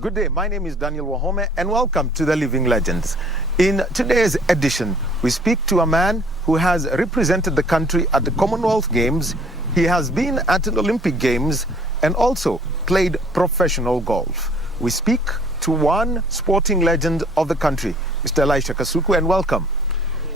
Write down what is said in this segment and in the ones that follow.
Good day, my name is Daniel Wahome and welcome to The Living Legends. In today's edition, we speak to a man who has represented the country at the Commonwealth Games, he has been at the Olympic Games and also played professional golf. We speak to one sporting legend of the country, Mr. Elisha Kasuku, and welcome.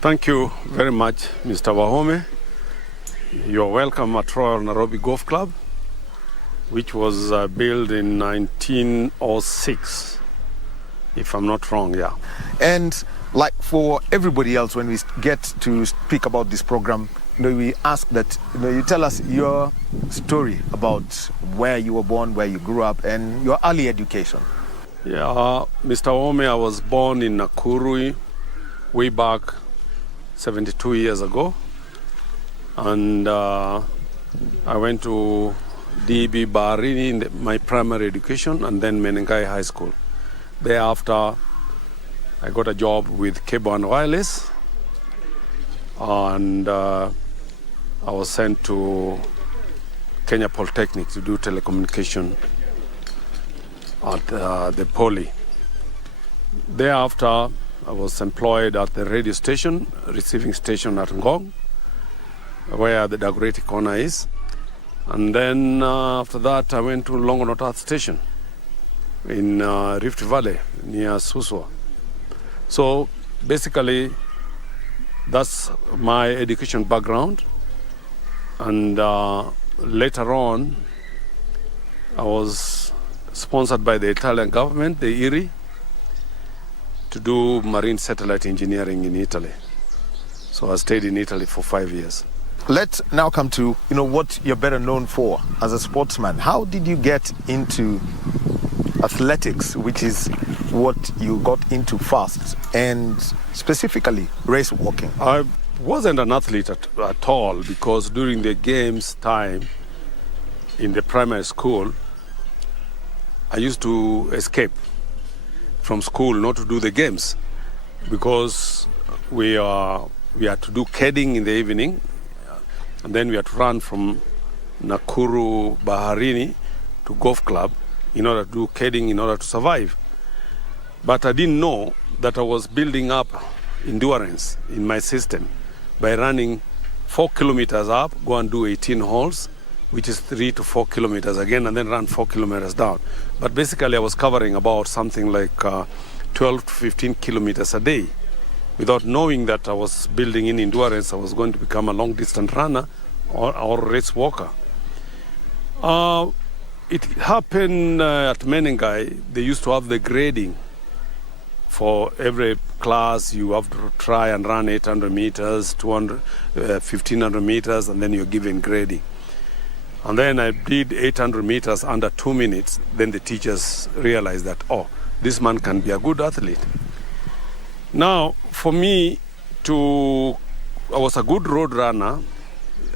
Thank you very much, Mr. Wahome. You're welcome at Royal Nairobi Golf Club, which was built in 1906, if I'm not wrong, yeah. And like for everybody else, when we get to speak about this program, we ask that you tell us your story about where you were born, where you grew up, and your early education. Yeah, Mr. Wahome, I was born in Nakuru way back 72 years ago. And I went to DB Baharini in my primary education and then Menengai High School. Thereafter, I got a job with Cable and Wireless, and I was sent to Kenya Polytechnic to do telecommunication at the Poly. Thereafter, I was employed at the radio station, receiving station at Ngong, where the Dagoretti corner is. And then after that, I went to Longonot Earth Station in Rift Valley, near Suswa. So basically, that's my education background. And later on, I was sponsored by the Italian government, the IRI, to do marine satellite engineering in Italy. So I stayed in Italy for 5 years. Let's now come to what you're better known for as a sportsman. How did you get into athletics, which is what you got into first, and specifically race walking? I wasn't an athlete at all, because during the games time in the primary school, I used to escape from school not to do the games, because we had to do kidding in the evening. And then we had to run from Nakuru Baharini to golf club in order to do kidding, in order to survive. But I didn't know that I was building up endurance in my system by running 4 kilometers up, go and do 18 holes, which is 3 to 4 kilometers again, and then run 4 kilometers down. But basically I was covering about something like 12 to 15 kilometers a day. Without knowing that I was building in endurance, I was going to become a long-distance runner or race walker. It happened at Menengai. They used to have the grading. For every class, you have to try and run 800 meters, 1,500 meters, and then you're given grading. And then I did 800 meters under 2 minutes. Then the teachers realized that, this man can be a good athlete. Now, for me, I was a good road runner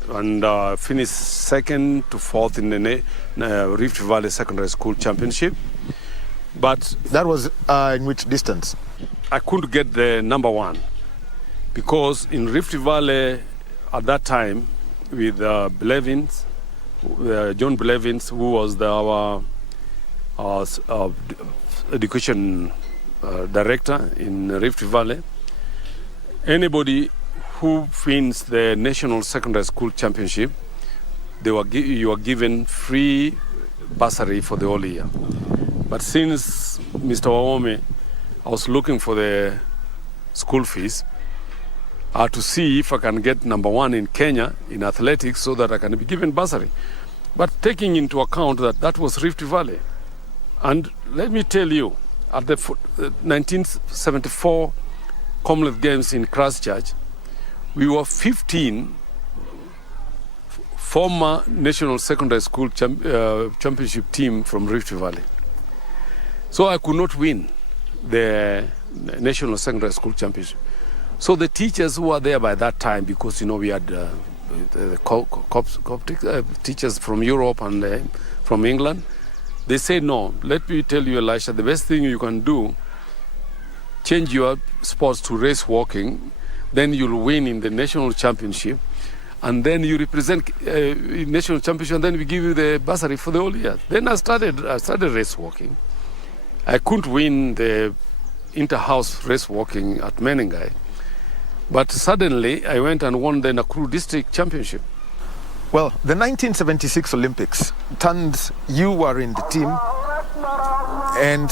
and finished second to fourth in the Rift Valley Secondary School Championship. But that was in which distance? I couldn't get the number one, because in Rift Valley at that time, with Blevins, John Blevins, who was our education director in Rift Valley, anybody who wins the National Secondary School Championship, you are given free bursary for the whole year. But since Mr. Wahome, I was looking for the school fees, I had to see if I can get number one in Kenya in athletics so that I can be given bursary. But taking into account that was Rift Valley. And let me tell you, at the 1974 Commonwealth Games in Christchurch, we were 15 former National Secondary School Championship team from Rift Valley. So I could not win the National Secondary School Championship. So the teachers who were there by that time, because we had the Coptic teachers from Europe and from England, they say, no, let me tell you, Elisha, the best thing you can do, change your sports to race walking, then you'll win in the national championship, and then you represent national championship, and then we give you the bursary for the whole year. Then I started race walking, I couldn't win the inter-house race walking at Menengai. But suddenly, I went and won the Nakuru District Championship. Well, the 1976 Olympics you were in the team, and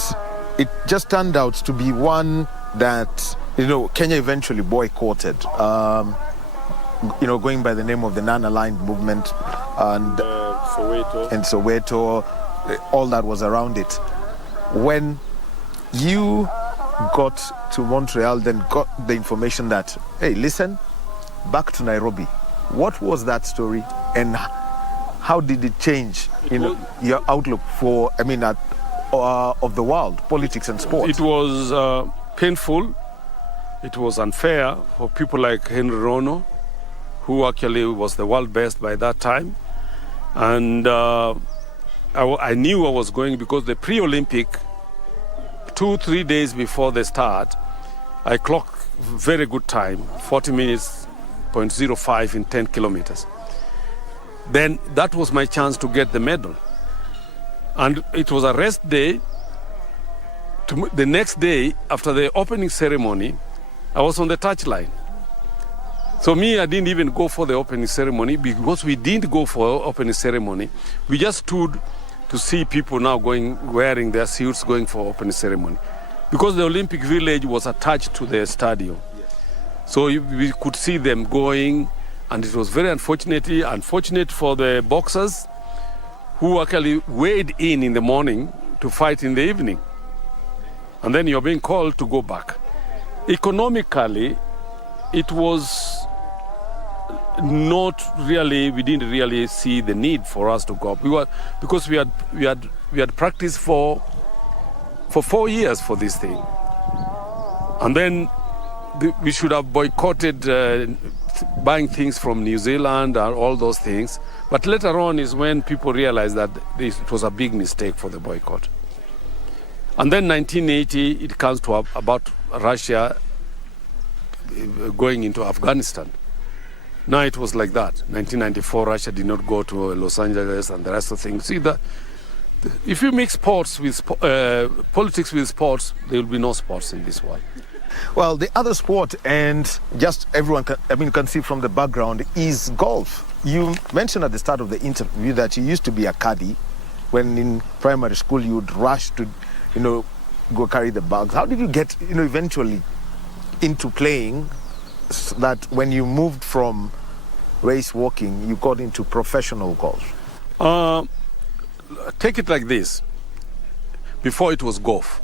it just turned out to be one that, Kenya eventually boycotted, going by the name of the non-aligned movement and Soweto, all that was around it. When you got to Montreal, then got the information that, hey, listen, back to Nairobi. What was that story, and how did it change your outlook for, of the world, politics and sports? It was painful. It was unfair for people like Henry Rono, who actually was the world best by that time. And I knew I was going because the pre-Olympic, 2-3 days before the start, I clocked very good time, 40 minutes, 0.05 in 10 kilometers. Then that was my chance to get the medal. And it was a rest day. The next day, after the opening ceremony, I was on the touchline. So I didn't even go for the opening ceremony because we didn't go for opening ceremony. We just stood to see people now wearing their suits, going for opening ceremony. Because the Olympic Village was attached to the stadium. So we could see them going, and it was very unfortunate for the boxers who actually weighed in the morning to fight in the evening. And then you're being called to go back. Economically, it was not really, we didn't really see the need for us to go up. Because we had practiced for 4 years for this thing. And then we should have boycotted buying things from New Zealand and all those things. But later on is when people realized that it was a big mistake for the boycott. And then 1980, it comes to about Russia going into Afghanistan. Now it was like that. 1994, Russia did not go to Los Angeles and the rest of things. See, if you mix sports with politics with sports, there will be no sports in this world. Well, the other sport, and just everyone can see from the background, is golf. You mentioned at the start of the interview that you used to be a caddy. When in primary school, you would rush to, go carry the bags. How did you get, eventually into playing, that when you moved from race walking, you got into professional golf? Take it like this. Before it was golf,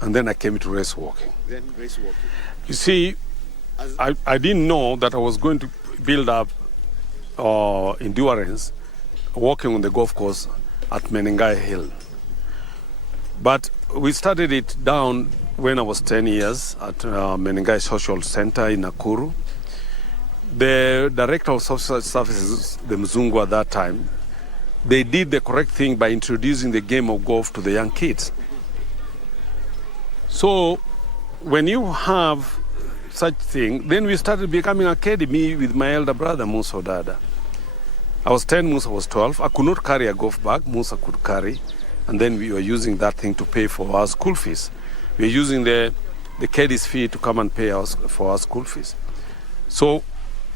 and then I came to race walking. Then race walking. You see, I didn't know that I was going to build up endurance walking on the golf course at Menengai Hill. But we started it down when I was 10 years at Menengai Social Center in Nakuru. The director of social services, the Mzungu at that time, they did the correct thing by introducing the game of golf to the young kids. So when you have such thing, then we started becoming academy with my elder brother, Musa Dada. I was 10, Musa was 12. I could not carry a golf bag, Musa could carry. And then we were using that thing to pay for our school fees. We were using the caddy's fee to come and pay us for our school fees. So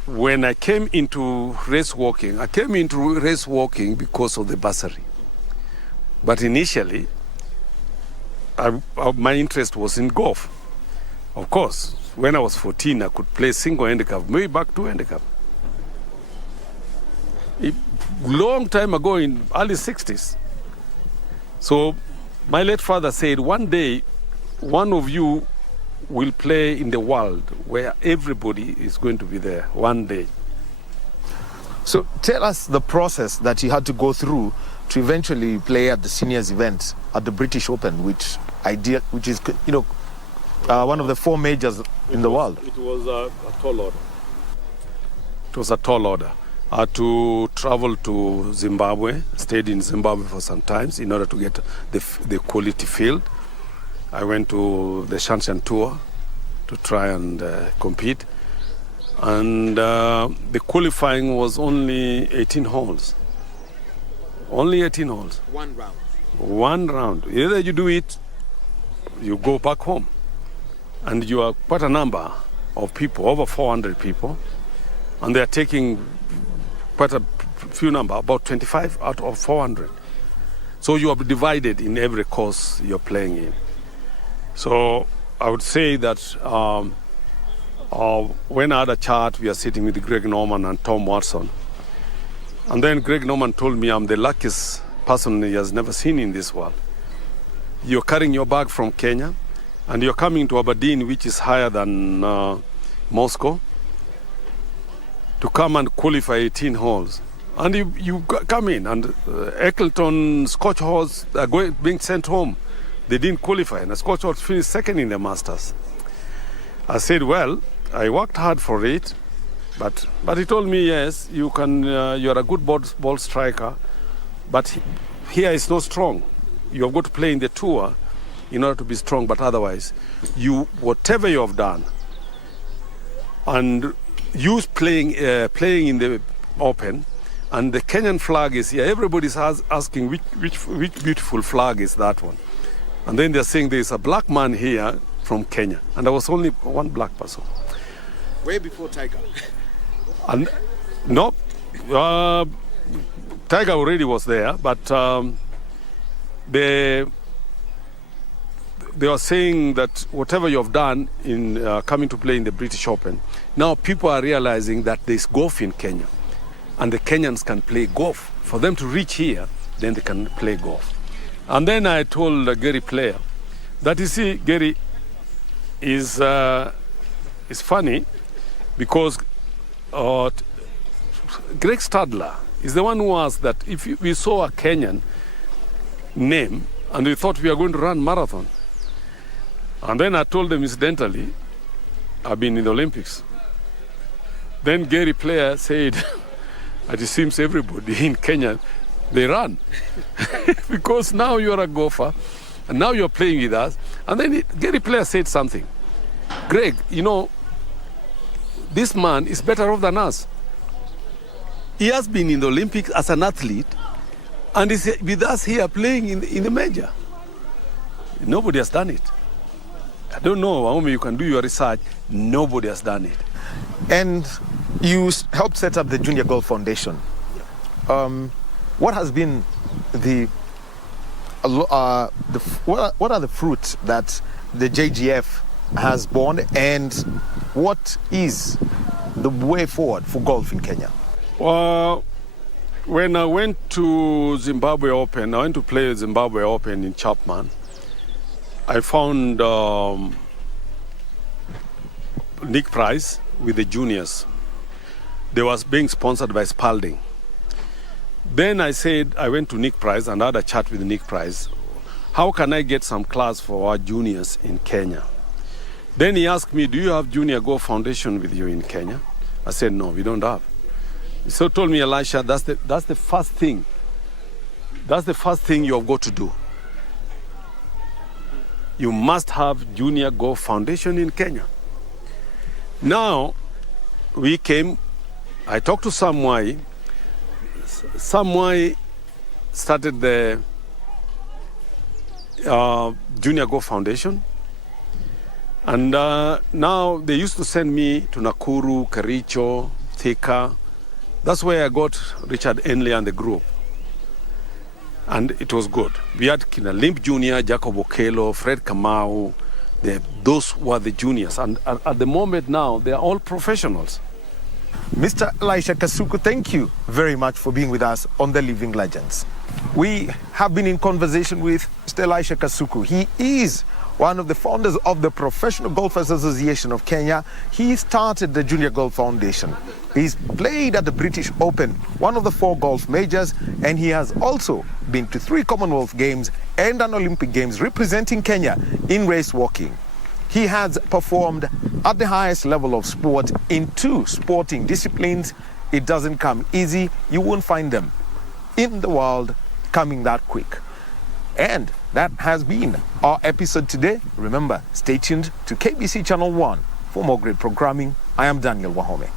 when I came into race walking, because of the bursary. But initially, my interest was in golf. Of course, when I was 14, I could play single handicap, maybe back to handicap. A long time ago in early 60s. So my late father said, one day, one of you will play in the world where everybody is going to be there one day. So tell us the process that you had to go through to eventually play at the seniors event at the British Open, which is one of the 4 majors in the world. It was a tall order. It was a tall order. I had to travel to Zimbabwe, stayed in Zimbabwe for some time in order to get the quality field. I went to the Shanshan tour to try and compete. And the qualifying was only 18 holes. Only 18 holes. One round. One round. Either you do it, you go back home. And you are quite a number of people, over 400 people, and they are taking quite a few number, about 25 out of 400. So you are divided in every course you're playing in. So I would say that when I had a chat, we are sitting with Greg Norman and Tom Watson. And then Greg Norman told me I'm the luckiest person he has never seen in this world. You're carrying your bag from Kenya, and you're coming to Aberdeen, which is higher than Moscow, to come and qualify 18 holes. And you come in, and Eccleton, Scotch Horse are being sent home. They didn't qualify, and the Scotch Horse finished second in the Masters. I said, well, I worked hard for it, but he told me, yes, you can. You're a good ball striker, but here is not strong. You have got to play in the tour in order to be strong, but otherwise, whatever you have done, and use playing in the Open, and the Kenyan flag is here. Everybody's asking which beautiful flag is that one, and then they're saying there's a black man here from Kenya, and there was only one black person. Way before Tiger. And no, Tiger already was there, but they are saying that whatever you have done in coming to play in the British Open, now people are realizing that there's golf in Kenya, and the Kenyans can play golf. For them to reach here, then they can play golf. And then I told Gary Player that, you see, Gary is funny because Greg Stadler is the one who asked that if we saw a Kenyan name and we thought we are going to run marathon. And then I told them, incidentally, I've been in the Olympics. Then Gary Player said that it seems everybody in Kenya, they run. Because now you're a golfer, and now you're playing with us. And then Gary Player said something. Greg, you know, this man is better off than us. He has been in the Olympics as an athlete, and is with us here playing in the major. Nobody has done it. I don't know, Wahome, you can do your research. Nobody has done it. And you helped set up the Junior Golf Foundation. What has been what are the fruits that the JGF has borne, and what is the way forward for golf in Kenya? Well, when I went to Zimbabwe Open, I went to play Zimbabwe Open in Chapman. I found Nick Price with the juniors. They was being sponsored by Spalding. Then I went to Nick Price and had a chat with Nick Price. How can I get some class for our juniors in Kenya? Then he asked me, do you have Junior Golf Foundation with you in Kenya? I said, no, we don't have. So told me, Elisha, that's the first thing. That's the first thing you have got to do. You must have Junior Golf Foundation in Kenya. Now, we came, I talked to Samwai. Samwai started the Junior Golf Foundation. And now they used to send me to Nakuru, Kericho, Thika. That's where I got Richard Enley and the group. And it was good. We had Limp Jr., Jacob Okello, Fred Kamau. Those were the juniors. And at the moment now, they are all professionals. Mr. Elisha Kasuku, thank you very much for being with us on The Living Legends. We have been in conversation with Mr. Elisha Kasuku. He is one of the founders of the Professional Golfers Association of Kenya. He started the Junior Golf Foundation. He's played at the British Open, one of the 4 golf majors, and he has also been to 3 Commonwealth Games and an Olympic Games representing Kenya in race walking. He has performed at the highest level of sport in 2 sporting disciplines. It doesn't come easy. You won't find them in the world coming that quick. And that has been our episode today. Remember, stay tuned to KBC Channel 1 for more great programming. I am Daniel Wahome.